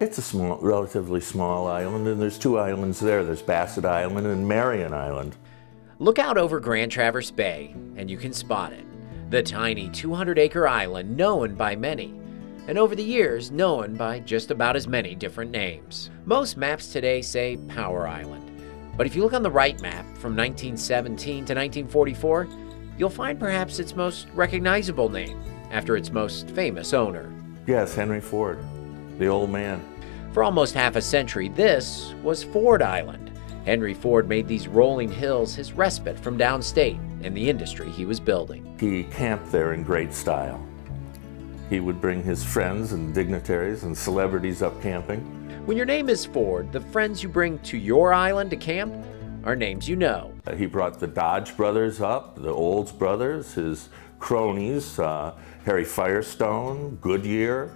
It's a small, relatively small island, and there's two islands there. There's Basset Island and Marion Island. Look out over Grand Traverse Bay, and you can spot it. The tiny 200-acre island known by many, and over the years known by just about as many different names. Most maps today say Power Island, but if you look on the right map from 1917 to 1944, you'll find perhaps its most recognizable name after its most famous owner. Yes, Henry Ford, the old man. For almost half a century, this was Ford Island. Henry Ford made these rolling hills his respite from downstate and the industry he was building. He camped there in great style. He would bring his friends and dignitaries and celebrities up camping. When your name is Ford, the friends you bring to your island to camp are names you know. He brought the Dodge brothers up, the Olds brothers, his cronies, Harry Firestone, Goodyear.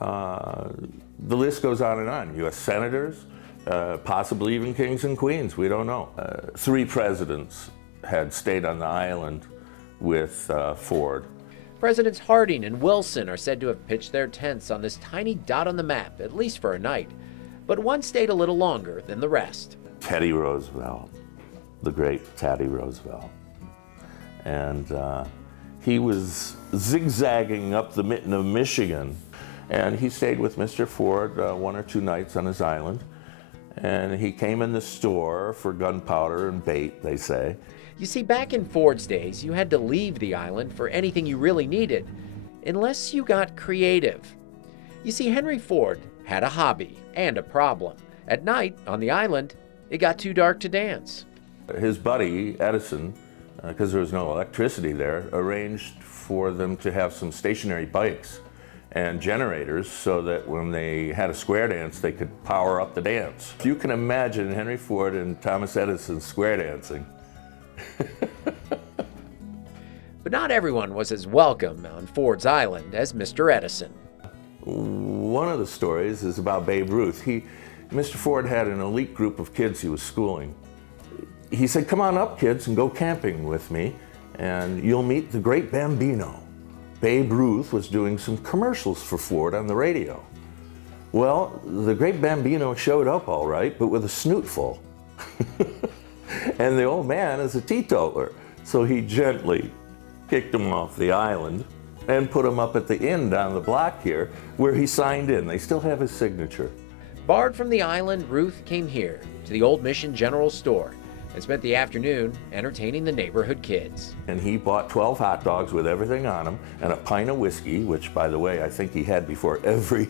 The list goes on and on. U.S. senators, possibly even kings and queens, we don't know. 3 presidents had stayed on the island with Ford. Presidents Harding and Wilson are said to have pitched their tents on this tiny dot on the map, at least for a night. But one stayed a little longer than the rest. Teddy Roosevelt, the great Teddy Roosevelt. And he was zigzagging up the mitten of Michigan, and he stayed with Mr. Ford 1 or 2 nights on his island. And he came in the store for gunpowder and bait, they say. You see, back in Ford's days, you had to leave the island for anything you really needed, unless you got creative. You see, Henry Ford had a hobby and a problem. At night, on the island, it got too dark to dance. His buddy, Edison, because there was no electricity there, arranged for them to have some stationary bikes and generators so that when they had a square dance, they could power up the dance. If you can imagine Henry Ford and Thomas Edison square dancing. But not everyone was as welcome on Ford's Island as Mr. Edison. One of the stories is about Babe Ruth. Mr. Ford had an elite group of kids he was schooling. He said, "Come on up, kids, and go camping with me, and you'll meet the great Bambino." Babe Ruth was doing some commercials for Ford on the radio. Well, the great Bambino showed up all right, but with a snootful. And the old man is a teetotaler, so he gently kicked him off the island and put him up at the inn down the block here, where he signed in. They still have his signature. Barred from the island, Ruth came here to the Old Mission General Store and spent the afternoon entertaining the neighborhood kids. And he bought 12 hot dogs with everything on them and a pint of whiskey, which, by the way, I think he had before every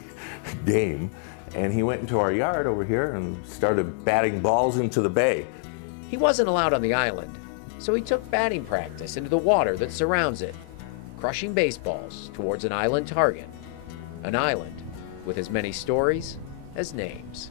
game. And he went into our yard over here and started batting balls into the bay. He wasn't allowed on the island, so he took batting practice into the water that surrounds it, crushing baseballs towards an island target. An island with as many stories as names.